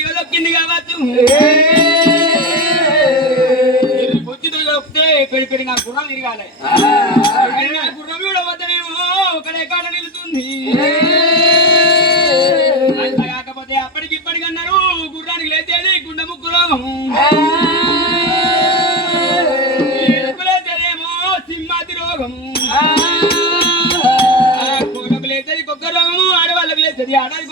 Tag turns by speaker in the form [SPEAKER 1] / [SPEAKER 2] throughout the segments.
[SPEAKER 1] ఎర్రిపోతు దిగదొక్కింది కావచ్చు. పొచ్చి దిగొక్కితే peri peri నా గుర్రం తిరగాలి. కానీ నా గుర్రం కూడా వద్దనేమో ఒకడే కాడ నిలుతుంది అంత కాకపోతే అప్పటికి ఇప్పటికి అన్నారు గుర్రానికి లేచేది గుండె ముక్కు రోగము ఎలుకలేచేదేమో సింహాతి రోగము కోళ్ళకు లేచేది కుక్క రోగము ఆడవాళ్ళకు లేచేది ఆడవాళ్ళకి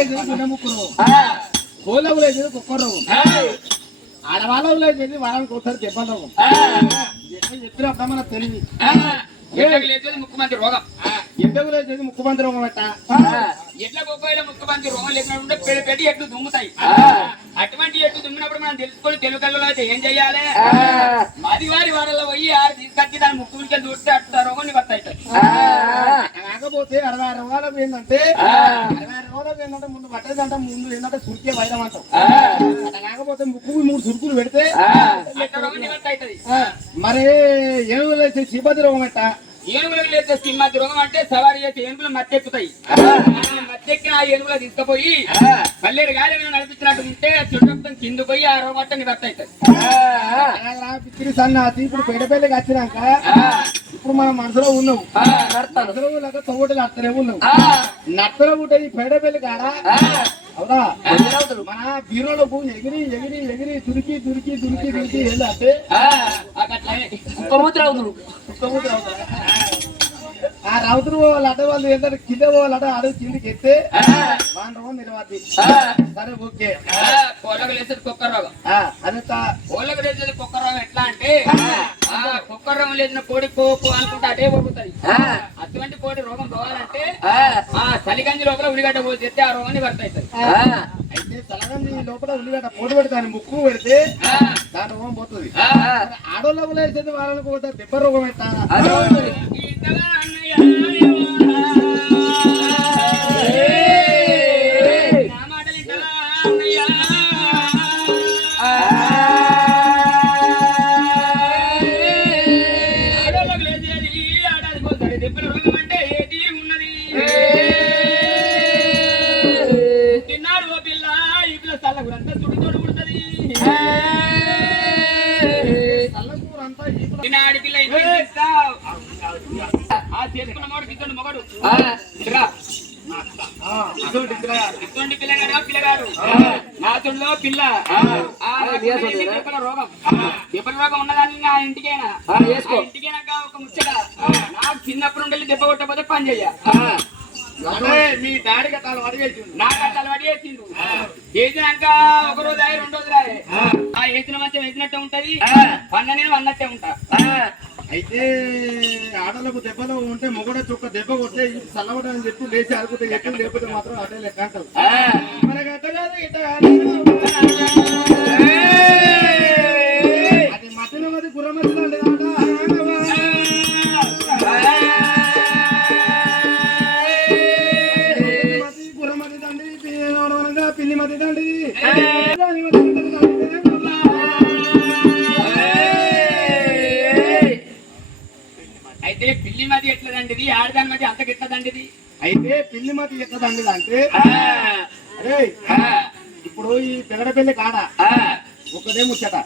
[SPEAKER 2] లేదు గుండెముక్కు రోగం కోళ్ళకు లేదు కుక్క రోగం ఆడవాళ్ళకు లేదు వాళ్ళకి ఒకసారి దెబ్బ రోగం చెప్పినప్పుడు మన తెలివి
[SPEAKER 1] ముక్కుమంది రోగం.
[SPEAKER 2] ఎందుకు లేదు ముక్కుమంది రోగం పెట్ట
[SPEAKER 1] ఎట్ల గొప్పల ముక్కుమంది రోగం లేకుండా పెళ్ళి పెట్టి ఎట్లు దుమ్ముతాయి. అటువంటి ఎట్లు దుమ్మినప్పుడు మనం తెలుసుకొని తెలుగు అయితే ఏం చెయ్యాలి మాది వారి వాడలో పోయి ఆరు తీసుకొచ్చి దాని ముక్కులకి దూరితే అట్లా రోగం అవుతుంది
[SPEAKER 2] కాకపోతే అరవై రోజులకు ఏంటంటే అరవై ఆరు రోజులకు ఏంటంటే ముందు పట్టేదంటే ముందు ఏంటంటే సురికే వైరం అంటాం అట్లా కాకపోతే ముక్కు మూడు సురుకులు పెడితే మరి ఏనుగులు శిబద్ది రోగం ఎట్ట
[SPEAKER 1] ఏనుగులకు లేచే సింహాతి రోగం అంటే సవారీ చేసే ఏనుగులు మత్తెక్కుతాయి మత్తెక్కిన ఆ ఏనుగులు తీసుకుపోయి పల్లెరు గాలి నడిపించినట్టు ఉంటే చుట్టూ కింద పోయి ఆ రోగం అంటే నివర్త అవుతుంది
[SPEAKER 2] ఇప్పుడు పెడపల్లికి వచ్చినాక మనం మనసులో ఉన్నాం మనసులో ఉన్నాక తొవ్వటలు అత్తనే ఉన్నాం నత్తల బుట్ట ఈ పెడపల్లి కాడ? అవునా? మన బీరోలో భూమి ఎగిరి ఎగిరి ఎగిరి దురికి దురికి దురికి దురికి వెళ్ళి
[SPEAKER 1] అట్లనే
[SPEAKER 2] కుక్కముద్ర అవుతారా? ఆ రౌతులు వాళ్ళు అడ్డ వాళ్ళు ఏంటంటే కింద అడ్డ అడుగు కిందికి ఎత్తే వాన్ నిలబడి సరే ఓకే.
[SPEAKER 1] కోళ్ళకు కుక్క రోగం
[SPEAKER 2] ఆ, అదంతా
[SPEAKER 1] కోళ్ళకు కుక్క రోగం ఎట్లా అంటే లేచిన కోడి కోపు అనుకుంటే అటే పోతుంది అటువంటి కోడి రోగం పోవాలంటే ఆ. చలిగంజి లోపల ఉల్లిగడ్డ పోసి చెప్తే ఆ రోగాన్ని వర్తవుతుంది
[SPEAKER 2] అయితే తలగంది లోపల ఉల్లిగడ్డ పొడి పెడతాను ముక్కు పెడితే దాని రోగం పోతుంది. ఆడోళ్ళ వేసేది వాళ్ళకి పోతే దెబ్బ రోగం
[SPEAKER 1] ఆడోళ్ళకు ఇటువంటి మొగడు
[SPEAKER 2] ఆ, ఇదోటి ఇక్కడ.
[SPEAKER 1] ఇటువంటి పిల్లగాడు పిల్లగాడు నాతుల్లో పిల్ల ఆ రోగం దెబ్బల రోగం ఉన్నదాన్ని నా ఇంటికైనా ఆ ఇంటికైనాక ఒక ముచ్చట నాకు చిన్నప్పుడు ఉండి దెబ్బ కొట్టకపోతే పని చెయ్య
[SPEAKER 2] మీ డాడీ గట్టాలు అడిగేసి
[SPEAKER 1] నాకు అట్లా అలవాటు చేసిండు. చేసినాక ఒక రోజు అయ్యి రెండు రోజులు అయ్యి ఆ. వేసిన మంచం వేసినట్టే ఉంటది వన్న నేను వన్నట్టే ఉంటా.
[SPEAKER 2] అయితే ఆడలకు దెబ్బలు ఉంటే మొగడ చుక్క దెబ్బ కొట్టే చల్లవడం అని చెప్పి లేచి అడుగుతే ఎక్కడ లేకపోతే మాత్రం అదే లెక్క అంటారు. మనకి అట్ట కాదు ఇట్ట కాదు. ఆడదాని మధ్య ఎట్లా దండిదే
[SPEAKER 1] అయితే పిల్లి మధ్య ఎట్లదండిది ఆడదాని మధ్య అంత గిట్లదండిది
[SPEAKER 2] అయితే పిల్లి మధ్య ఎట్లా దండిది అంటే అరే ఇప్పుడు ఈ పెగడపల్లి కాడ ఒకదే ముచ్చట.